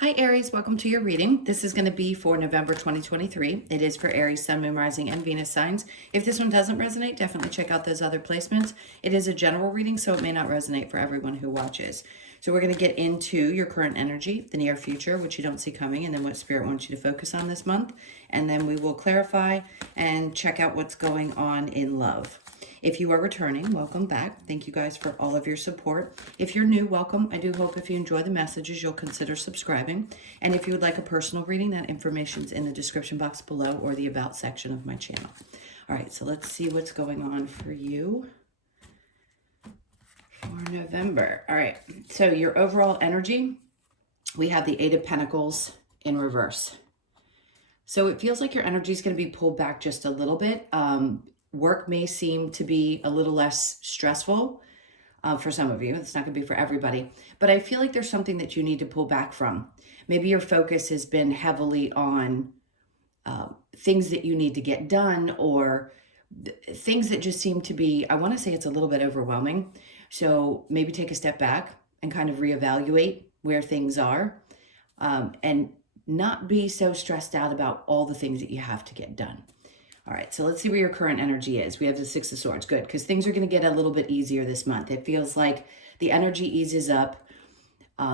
Hi Aries, welcome to your reading. This is going to be for November 2023. It is for Aries, Sun, Moon, Rising, and Venus signs. If this one doesn't resonate, definitely check out those other placements. It is a general reading, so it may not resonate for everyone who watches. So we're going to get into your current energy, the near future, which you don't see coming, and then what Spirit wants you to focus on this month. And then we will clarify and check out what's going on in love. If you are returning, welcome back. Thank you guys for all of your support. If you're new, welcome. I do hope if you enjoy the messages, you'll consider subscribing. And if you would like a personal reading, that information's in the description box below or the About section of my channel. All right, so let's see what's going on for you for November. All right, so your overall energy, we have the Eight of Pentacles in reverse. So it feels like your energy is going to be pulled back just a little bit. Work may seem to be a little less stressful for some of you. It's not going to be for everybody. But I feel like there's something that you need to pull back from. Maybe your focus has been heavily on things that you need to get done, or things that just seem to be, I want to say it's a little bit overwhelming. So maybe take a step back and kind of reevaluate where things are, and not be so stressed out about all the things that you have to get done. All right, so let's see where your current energy is. We have the Six of Swords. Good, because things are going to get a little bit easier this month. It feels like the energy eases up.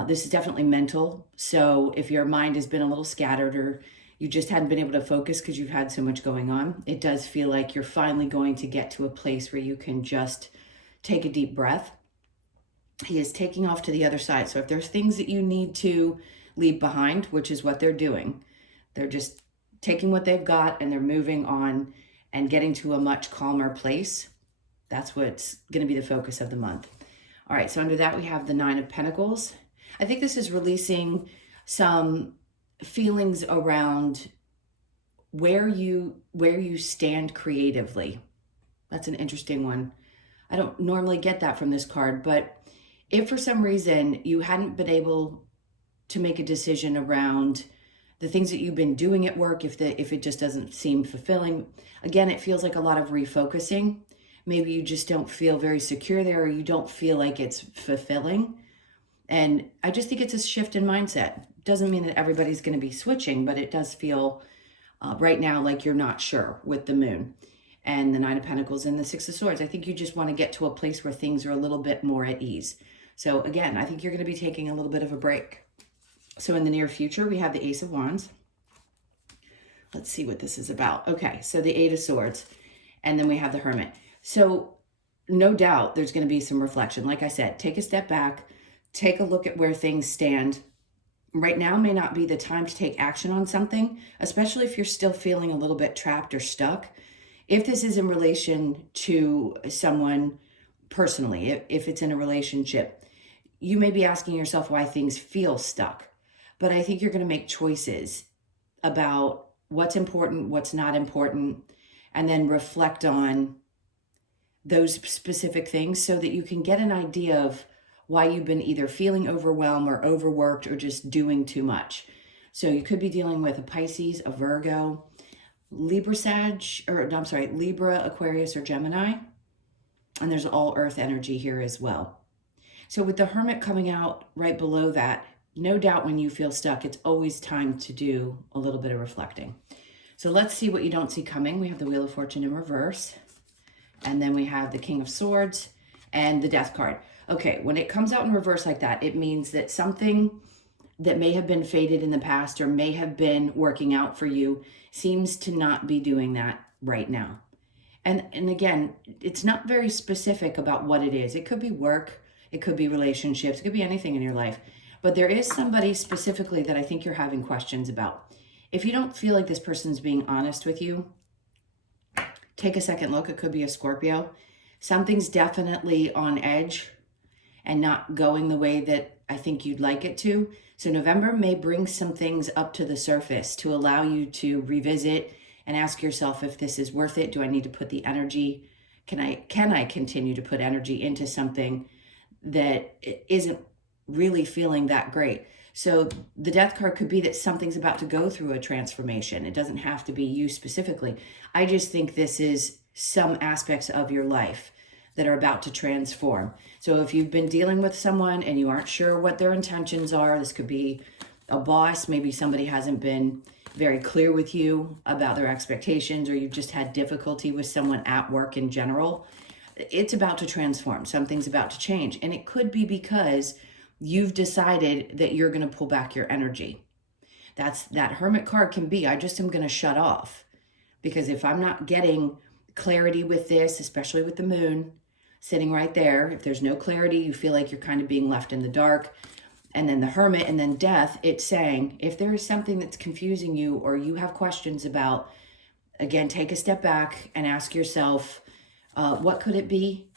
This is definitely mental. So if your mind has been a little scattered, or you just hadn't been able to focus because you've had so much going on, it does feel like you're finally going to get to a place where you can just take a deep breath. He is taking off to the other side. So if there's things that you need to leave behind, which is what they're doing, they're just taking what they've got and they're moving on and getting to a much calmer place. That's what's going to be the focus of the month. All right, so under that we have the Nine of Pentacles. I think this is releasing some feelings around where you stand creatively. That's an interesting one. I don't normally get that from this card, but if for some reason you hadn't been able to make a decision around the things that you've been doing at work, if it just doesn't seem fulfilling, again, it feels like a lot of refocusing. Maybe you just don't feel very secure there, or you don't feel like it's fulfilling. And I just think it's a shift in mindset. Doesn't mean that everybody's going to be switching, but it does feel right now like you're not sure with the Moon and the Nine of Pentacles and the Six of Swords. I think you just want to get to a place where things are a little bit more at ease. So again, I think you're going to be taking a little bit of a break. So in the near future, we have the Ace of Wands. Let's see what this is about. Okay, so the Eight of Swords, and then we have the Hermit. So no doubt there's going to be some reflection. Like I said, take a step back, take a look at where things stand. Right now may not be the time to take action on something, especially if you're still feeling a little bit trapped or stuck. If this is in relation to someone personally, if it's in a relationship, you may be asking yourself why things feel stuck. But I think you're going to make choices about what's important, what's not important, and then reflect on those specific things so that you can get an idea of why you've been either feeling overwhelmed or overworked or just doing too much. So you could be dealing with a Pisces, a Virgo, Libra, Aquarius, or Gemini. And there's all earth energy here as well. So with the Hermit coming out right below that, no doubt when you feel stuck, it's always time to do a little bit of reflecting. So let's see what you don't see coming. We have the Wheel of Fortune in reverse. And then we have the King of Swords and the Death card. Okay, when it comes out in reverse like that, it means that something that may have been fated in the past or may have been working out for you seems to not be doing that right now. And again, it's not very specific about what it is. It could be work, it could be relationships, it could be anything in your life. But there is somebody specifically that I think you're having questions about. If you don't feel like this person's being honest with you, take a second look. It could be a Scorpio. Something's definitely on edge and not going the way that I think you'd like it to. So November may bring some things up to the surface to allow you to revisit and ask yourself if this is worth it. Do I need to put the energy? Can I continue to put energy into something that isn't really feeling that great? So the Death card could be that something's about to go through a transformation. It doesn't have to be you specifically. I just think this is some aspects of your life that are about to transform. So if you've been dealing with someone and you aren't sure what their intentions are, this could be a boss, maybe somebody hasn't been very clear with you about their expectations, or you've just had difficulty with someone at work in general. It's about to transform. Something's about to change. And it could be because you've decided that you're going to pull back your energy. That Hermit card can be, I just am going to shut off. Because if I'm not getting clarity with this, especially with the moon sitting right there, if there's no clarity, you feel like you're kind of being left in the dark. And then the Hermit and then Death, it's saying, if there is something that's confusing you or you have questions about, again, take a step back and ask yourself, what could it be?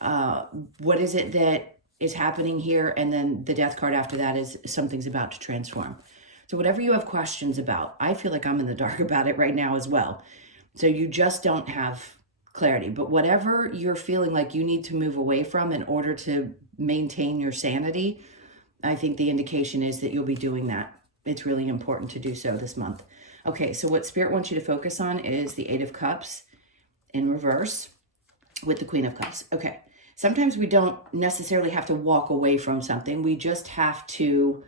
What is it that is happening here? And then the Death card after that is something's about to transform. So whatever you have questions about, I feel like I'm in the dark about it right now as well. So you just don't have clarity. But whatever you're feeling like you need to move away from in order to maintain your sanity, I think the indication is that you'll be doing that. It's really important to do so this month. Okay, so what Spirit wants you to focus on is the Eight of Cups in reverse with the Queen of Cups. Okay, sometimes we don't necessarily have to walk away from something. We just have to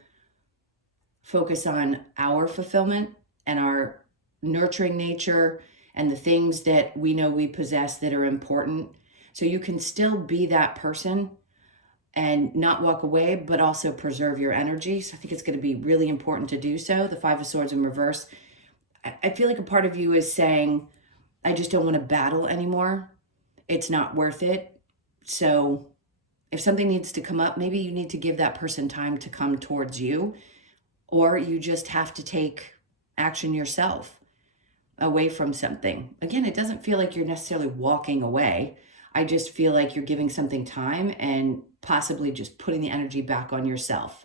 focus on our fulfillment and our nurturing nature and the things that we know we possess that are important. So you can still be that person and not walk away, but also preserve your energy. So I think it's going to be really important to do so. The Five of Swords in reverse. I feel like a part of you is saying, I just don't want to battle anymore. It's not worth it. So if something needs to come up, maybe you need to give that person time to come towards you, or you just have to take action yourself away from something. Again, it doesn't feel like you're necessarily walking away. I just feel like you're giving something time and possibly just putting the energy back on yourself.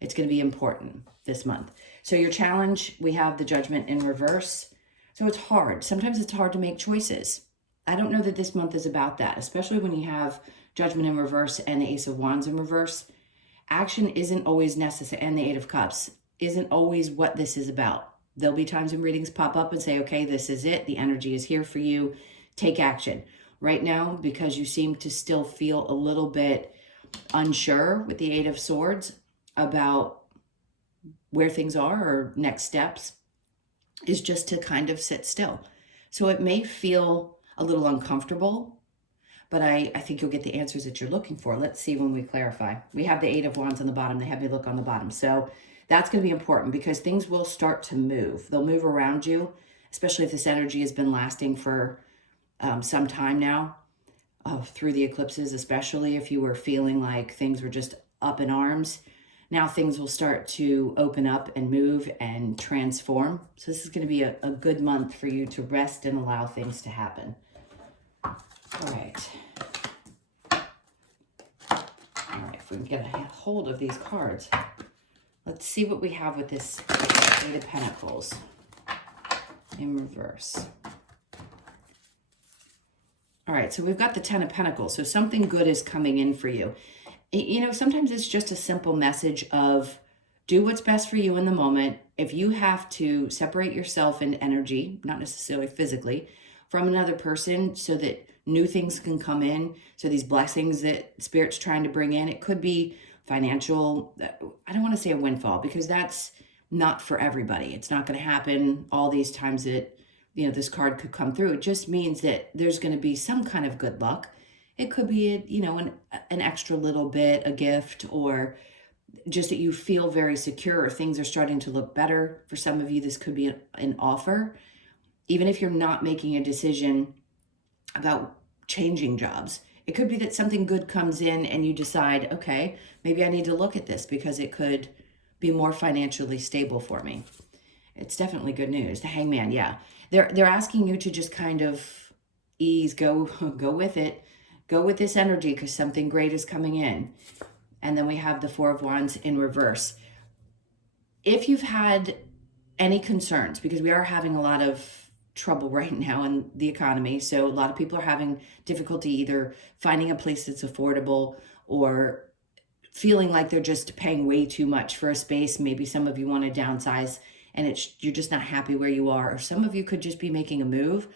It's going to be important this month. So your challenge, we have the Judgment in reverse. So it's hard. Sometimes it's hard to make choices. I don't know that this month is about that, especially when you have Judgment in reverse and the Ace of Wands in reverse. Action isn't always necessary, and the Eight of Cups isn't always what this is about. There'll be times when readings pop up and say, okay, this is it. The energy is here for you. Take action. Right now, because you seem to still feel a little bit unsure with the Eight of Swords about where things are or next steps, is just to kind of sit still. So it may feel a little uncomfortable, but I think you'll get the answers that you're looking for. Let's see when we clarify. We have the Eight of Wands on the bottom. They have me look on the bottom. So that's going to be important because things will start to move. They'll move around you, especially if this energy has been lasting for some time now, through the eclipses, especially if you were feeling like things were just up in arms. Now things will start to open up and move and transform. So this is going to be a good month for you to rest and allow things to happen. All right. All right, if we can get a hold of these cards. Let's see what we have with this Eight of Pentacles in reverse. All right, so we've got the Ten of Pentacles. So something good is coming in for you. You know, sometimes it's just a simple message of do what's best for you in the moment. If you have to separate yourself in energy, not necessarily physically, from another person so that new things can come in, so these blessings that Spirit's trying to bring in, it could be financial, I don't want to say a windfall because that's not for everybody. It's not going to happen all these times that, you know, this card could come through. It just means that there's going to be some kind of good luck. It could be, you know, an extra little bit, a gift, or just that you feel very secure or things are starting to look better. For some of you, this could be an offer. Even if you're not making a decision about changing jobs, it could be that something good comes in and you decide, okay, maybe I need to look at this because it could be more financially stable for me. It's definitely good news. The Hangman, yeah. They're asking you to just kind of ease, go with it. Go with this energy because something great is coming in. And then we have the Four of Wands in reverse. If you've had any concerns, because we are having a lot of trouble right now in the economy, so a lot of people are having difficulty either finding a place that's affordable or feeling like they're just paying way too much for a space. Maybe some of you want to downsize and you're just not happy where you are, or some of you could just be making a move.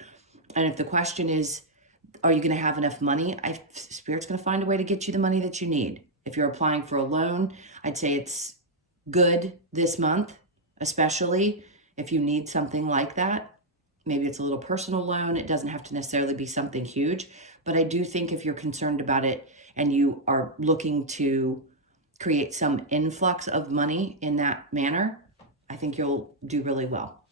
And if the question is, are you going to have enough money? Spirit's going to find a way to get you the money that you need. If you're applying for a loan, I'd say it's good this month, especially if you need something like that. Maybe it's a little personal loan. It doesn't have to necessarily be something huge, but I do think if you're concerned about it and you are looking to create some influx of money in that manner, I think you'll do really well.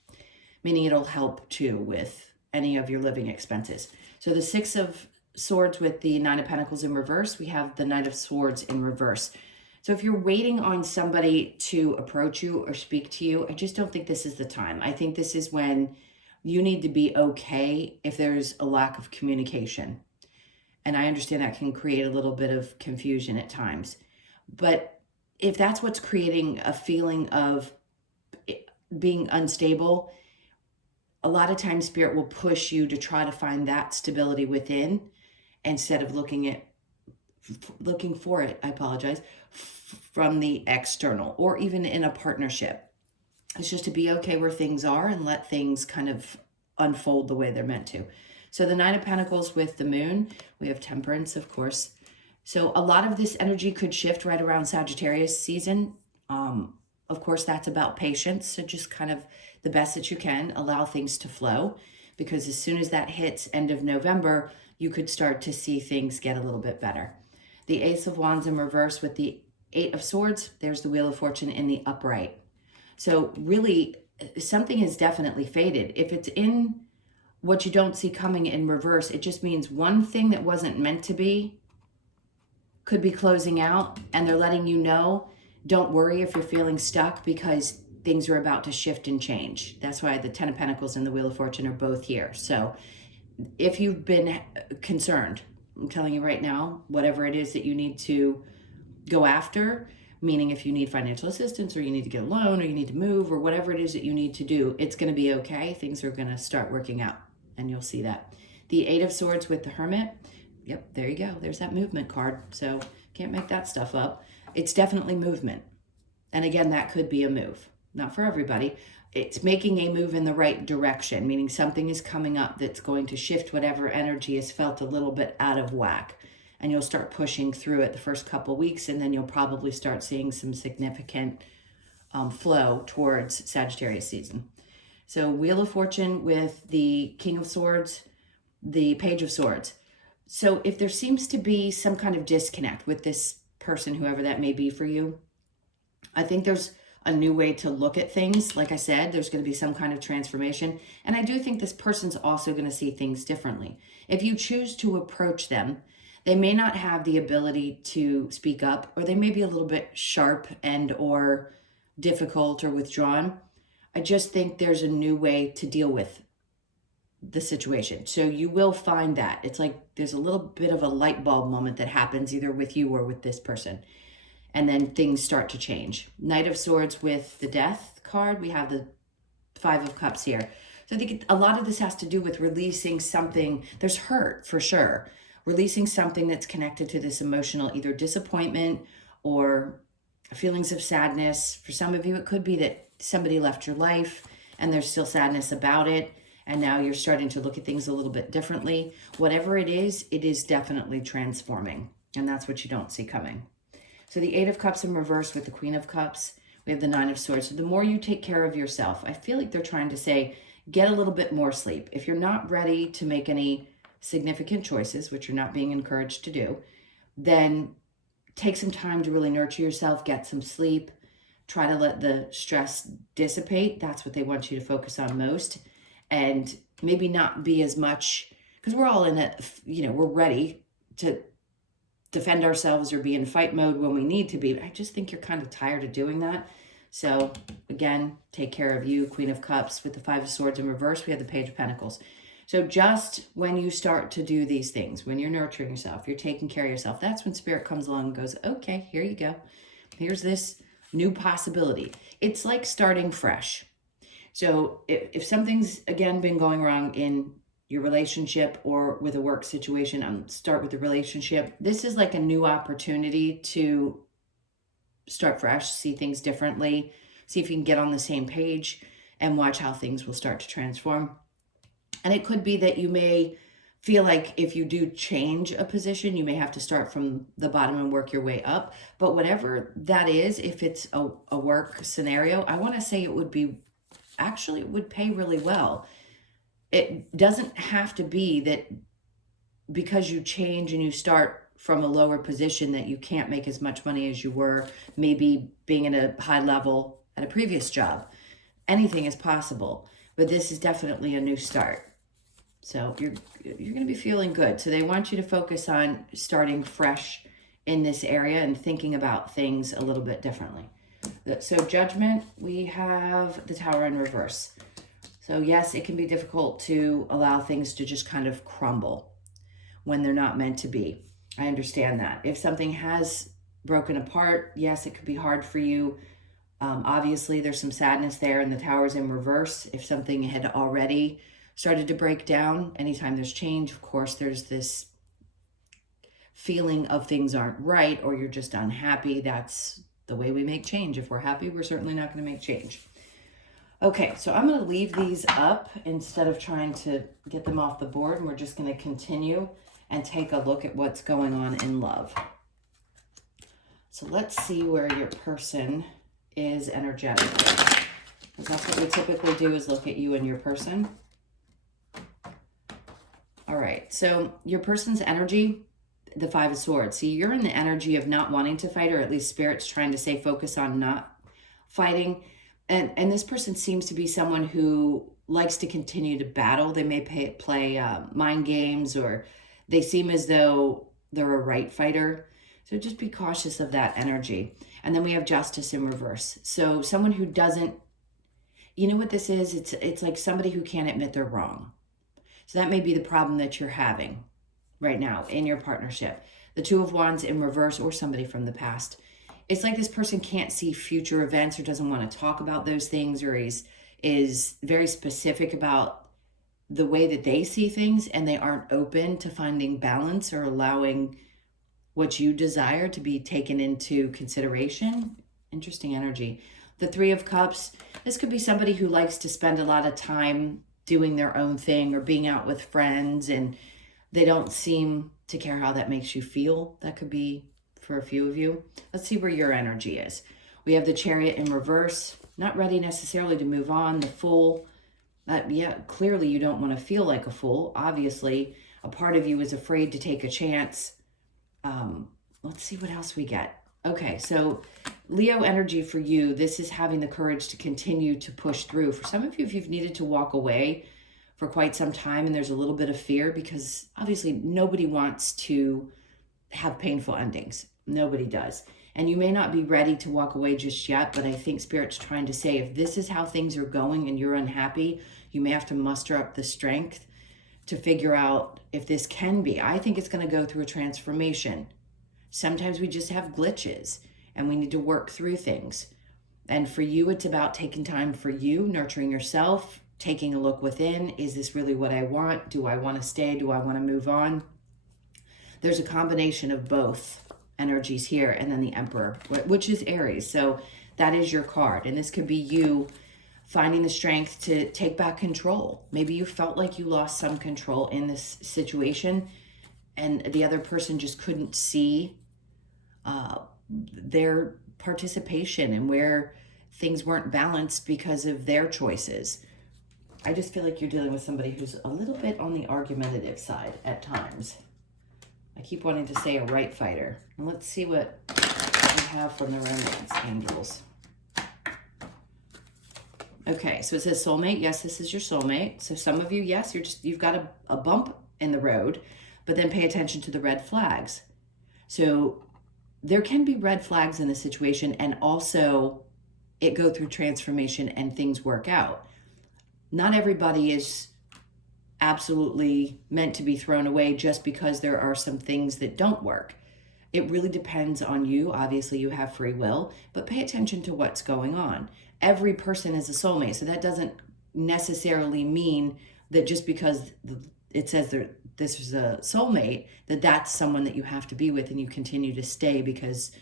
Meaning it'll help too with any of your living expenses. So the Six of Swords with the Nine of Pentacles in reverse, we have the Knight of Swords in reverse. So if you're waiting on somebody to approach you or speak to you, I just don't think this is the time. I think this is when you need to be okay if there's a lack of communication. And I understand that can create a little bit of confusion at times. But if that's what's creating a feeling of being unstable, a lot of times Spirit will push you to try to find that stability within instead of looking for it, from the external or even in a partnership. It's just to be okay where things are and let things kind of unfold the way they're meant to. So the Nine of Pentacles with the Moon, we have Temperance, of course. So a lot of this energy could shift right around Sagittarius season. Of course, that's about patience. So just kind of the best that you can, allow things to flow. Because as soon as that hits end of November, you could start to see things get a little bit better. The Ace of Wands in reverse with the Eight of Swords. There's the Wheel of Fortune in the upright. So really, something has definitely faded. If it's in what you don't see coming in reverse, it just means one thing that wasn't meant to be could be closing out, and they're letting you know, don't worry if you're feeling stuck because things are about to shift and change. That's why the Ten of Pentacles and the Wheel of Fortune are both here. So if you've been concerned, I'm telling you right now, whatever it is that you need to go after, meaning if you need financial assistance or you need to get a loan or you need to move or whatever it is that you need to do, it's going to be okay. Things are going to start working out and you'll see that. The Eight of Swords with the Hermit. Yep, there you go. There's that movement card. So can't make that stuff up. It's definitely movement. And again, that could be a move. Not for everybody. It's making a move in the right direction, meaning something is coming up that's going to shift whatever energy has felt a little bit out of whack. And you'll start pushing through it the first couple weeks, and then you'll probably start seeing some significant flow towards Sagittarius season. So Wheel of Fortune with the King of Swords, the Page of Swords. So if there seems to be some kind of disconnect with this person, whoever that may be for you, I think there's a new way to look at things. Like I said, there's going to be some kind of transformation. And I do think this person's also going to see things differently. If you choose to approach them, they may not have the ability to speak up, or they may be a little bit sharp and or difficult or withdrawn. I just think there's a new way to deal with the situation. So you will find that. It's like there's a little bit of a light bulb moment that happens either with you or with this person. And then things start to change. Knight of Swords with the Death card. We have the Five of Cups here. So I think a lot of this has to do with releasing something. There's hurt for sure. Releasing something that's connected to this emotional, either disappointment or feelings of sadness. For some of you, it could be that somebody left your life and there's still sadness about it. And now you're starting to look at things a little bit differently. Whatever it is definitely transforming. And that's what you don't see coming. So the Eight of Cups in reverse with the Queen of Cups. We have the Nine of Swords. So the more you take care of yourself, I feel like they're trying to say, get a little bit more sleep. If you're not ready to make any significant choices, which you're not being encouraged to do, then take some time to really nurture yourself, get some sleep, try to let the stress dissipate. That's what they want you to focus on most. And maybe not be as much, because we're all in a, we're ready to defend ourselves or be in fight mode when we need to be. I just think you're kind of tired of doing that. So again, take care of you. Queen of Cups with the Five of Swords in reverse. We have the Page of Pentacles. So just when you start to do these things, when you're nurturing yourself, you're taking care of yourself, that's when Spirit comes along and goes, okay, here you go. Here's this new possibility. It's like starting fresh. So if something's, again, been going wrong in your relationship or with a work situation, start with the relationship. This is like a new opportunity to start fresh, see things differently, see if you can get on the same page and watch how things will start to transform. And it could be that you may feel like if you do change a position, you may have to start from the bottom and work your way up. But whatever that is, if it's a work scenario, I want to say it would be, actually, it would pay really well. It doesn't have to be that because you change and you start from a lower position that you can't make as much money as you were maybe being at a high level at a previous job. Anything is possible, but this is definitely a new start. So you're going to be feeling good. So they want you to focus on starting fresh in this area and thinking about things a little bit differently. So Judgment, we have the Tower in reverse. So yes, it can be difficult to allow things to just kind of crumble when they're not meant to be. I understand that. If something has broken apart, yes, it could be hard for you. Obviously, there's some sadness there, and the Tower's in reverse. If something had already started to break down, anytime there's change, of course, there's this feeling of things aren't right, or you're just unhappy. That's the way we make change. If we're happy, we're certainly not going to make change. Okay, so I'm going to leave these up instead of trying to get them off the board, and we're just going to continue and take a look at what's going on in love. So let's see where your person is energetically. Because that's what we typically do, is look at you and your person. All right, so your person's energy, the Five of Swords. See, you're in the energy of not wanting to fight, or at least Spirit's trying to say focus on not fighting. And this person seems to be someone who likes to continue to battle. They may play mind games, or they seem as though they're a right fighter. So just be cautious of that energy. And then we have Justice in reverse. So someone who doesn't, you know what this is? It's like somebody who can't admit they're wrong. So that may be the problem that you're having right now in your partnership. The Two of Wands in reverse, or somebody from the past. It's like this person can't see future events, or doesn't want to talk about those things, or is very specific about the way that they see things, and they aren't open to finding balance or allowing what you desire to be taken into consideration. Interesting energy. The Three of Cups, this could be somebody who likes to spend a lot of time doing their own thing or being out with friends, and they don't seem to care how that makes you feel. That could be for a few of you. Let's see where your energy is. We have the Chariot in reverse, not ready necessarily to move on. The Fool, yeah, clearly you don't want to feel like a fool. Obviously, a part of you is afraid to take a chance. Let's see what else we get. Okay, so Leo energy for you, this is having the courage to continue to push through. For some of you, if you've needed to walk away for quite some time and there's a little bit of fear, because obviously nobody wants to have painful endings. Nobody does. And you may not be ready to walk away just yet, but I think Spirit's trying to say, if this is how things are going and you're unhappy, you may have to muster up the strength to figure out if this can be. I think it's going to go through a transformation. Sometimes we just have glitches and we need to work through things. And for you, it's about taking time for you, nurturing yourself, taking a look within. Is this really what I want? Do I want to stay? Do I want to move on? There's a combination of both energies here, and then the Emperor, which is Aries. So that is your card. And this could be you finding the strength to take back control. Maybe you felt like you lost some control in this situation, and the other person just couldn't see their participation and where things weren't balanced because of their choices. I just feel like you're dealing with somebody who's a little bit on the argumentative side at times. I keep wanting to say a right fighter. And let's see what we have from the romance angels. Okay, so it says soulmate. Yes, this is your soulmate. So some of you, yes, you've got a bump in the road, but then pay attention to the red flags. So there can be red flags in the situation, and also it go through transformation and things work out. Not everybody is absolutely meant to be thrown away just because there are some things that don't work. It really depends on you. Obviously, you have free will, but pay attention to what's going on. Every person is a soulmate, so that doesn't necessarily mean that just because it says this is a soulmate, that's someone that you have to be with and you continue to stay because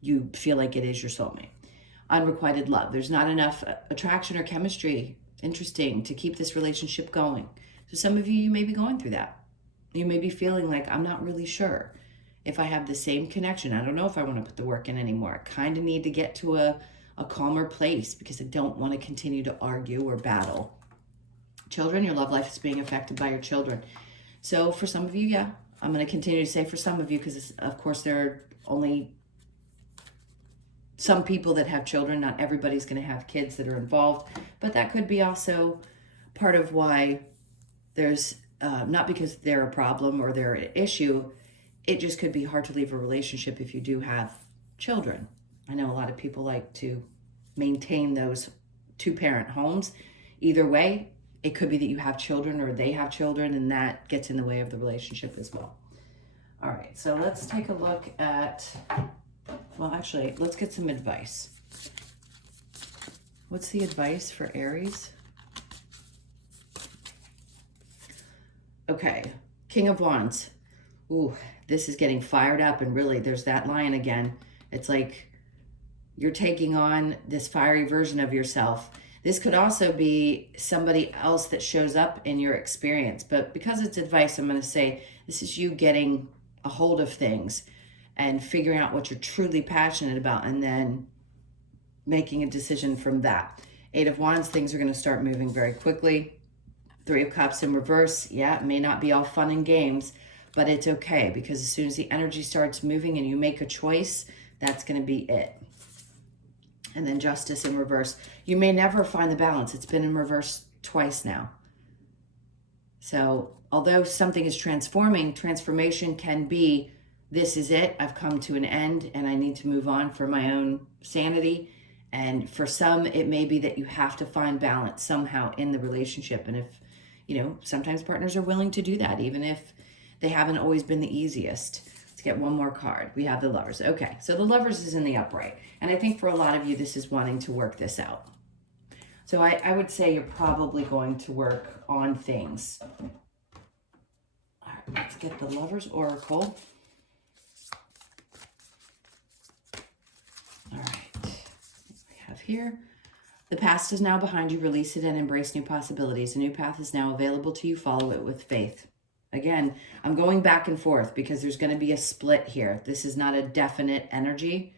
you feel like it is your soulmate. Unrequited love. There's not enough attraction or chemistry, interesting, to keep this relationship going. So some of you may be going through that. You may be feeling like, I'm not really sure if I have the same connection. I don't know if I want to put the work in anymore. I kind of need to get to a calmer place because I don't want to continue to argue or battle. Children, your love life is being affected by your children. So for some of you, yeah, I'm going to continue to say for some of you, because of course there are only some people that have children. Not everybody's going to have kids that are involved, but that could be also part of why there's, not because they're a problem or they're an issue, it just could be hard to leave a relationship if you do have children. I know a lot of people like to maintain those two-parent homes. Either way, it could be that you have children or they have children, and that gets in the way of the relationship as well. All right, so let's take a look at, well, actually, let's get some advice. What's the advice for Aries? Okay, King of Wands. Ooh, this is getting fired up, and really there's that line again. It's like you're taking on this fiery version of yourself. This could also be somebody else that shows up in your experience, but because it's advice, I'm going to say this is you getting a hold of things and figuring out what you're truly passionate about and then making a decision from that. 8 of Wands, things are going to start moving very quickly. 3 of Cups in reverse. Yeah, it may not be all fun and games, but it's okay, because as soon as the energy starts moving and you make a choice, that's going to be it. And then Justice in reverse. You may never find the balance. It's been in reverse twice now. So although something is transforming, transformation can be, this is it, I've come to an end and I need to move on for my own sanity. And for some, it may be that you have to find balance somehow in the relationship. And if, sometimes partners are willing to do that, even if they haven't always been the easiest. Let's get one more card. We have the Lovers. Okay, so the Lovers is in the upright. And I think for a lot of you, this is wanting to work this out. So I would say you're probably going to work on things. All right, let's get the Lovers Oracle. All right, what we have here. The past is now behind you. Release it and embrace new possibilities. A new path is now available to you. Follow it with faith. Again, I'm going back and forth because there's going to be a split here. This is not a definite energy.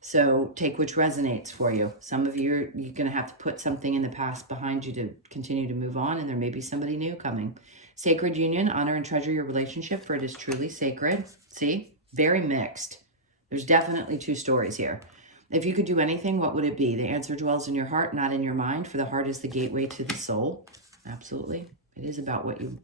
So take which resonates for you. Some of you, you're going to have to put something in the past behind you to continue to move on, and there may be somebody new coming. Sacred union, honor and treasure your relationship, for it is truly sacred. See? Very mixed. There's definitely 2 stories here. If you could do anything, what would it be? The answer dwells in your heart, not in your mind, for the heart is the gateway to the soul. Absolutely. It is about what you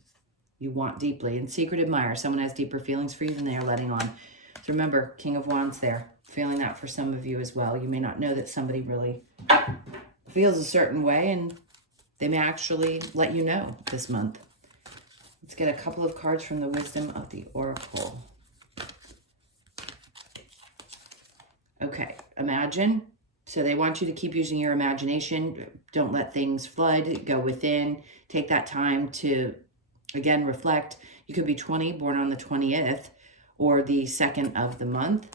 want deeply. And secret admirer, someone has deeper feelings for you than they are letting on. So remember, King of Wands there. Feeling that for some of you as well. You may not know that somebody really feels a certain way, and they may actually let you know this month. Let's get a couple of cards from the Wisdom of the Oracle. Okay, imagine. So they want you to keep using your imagination. Don't let things flood. Go within. Take that time to, again, reflect. You could be 20, born on the 20th, or the 2nd of the month.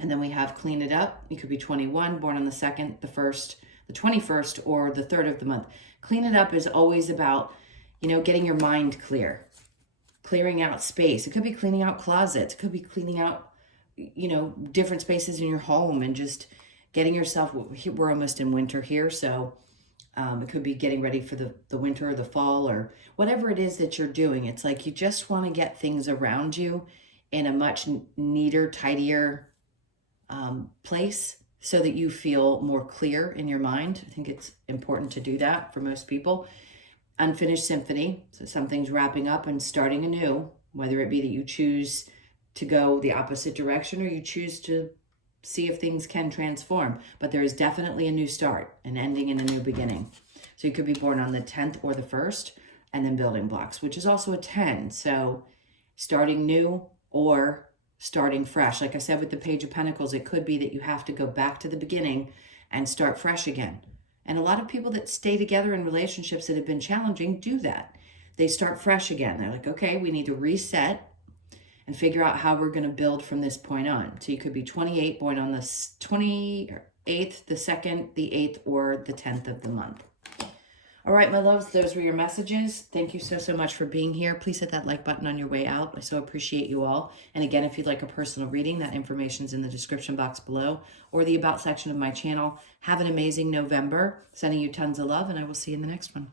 And then we have clean it up. You could be 21, born on the 2nd, the 1st, the 21st, or the 3rd of the month. Clean it up is always about, getting your mind clear, clearing out space. It could be cleaning out closets. It could be cleaning out, different spaces in your home and just getting yourself, we're almost in winter here. So it could be getting ready for the winter or the fall or whatever it is that you're doing. It's like you just want to get things around you in a much neater, tidier place so that you feel more clear in your mind. I think it's important to do that for most people. Unfinished symphony. So something's wrapping up and starting anew, whether it be that you choose to go the opposite direction or you choose to see if things can transform. But there is definitely a new start, an ending and a new beginning. So you could be born on the 10th or the 1st, and then building blocks, which is also a 10. So starting new or starting fresh. Like I said, with the Page of Pentacles, it could be that you have to go back to the beginning and start fresh again. And a lot of people that stay together in relationships that have been challenging do that. They start fresh again. They're like, okay, we need to reset and figure out how we're going to build from this point on. So you could be 28, born on the 28th, the 2nd, the 8th, or the 10th of the month. All right, my loves, those were your messages. Thank you so, so much for being here. Please hit that like button on your way out. I so appreciate you all. And again, if you'd like a personal reading, that information's in the description box below or the About section of my channel. Have an amazing November. Sending you tons of love, and I will see you in the next one.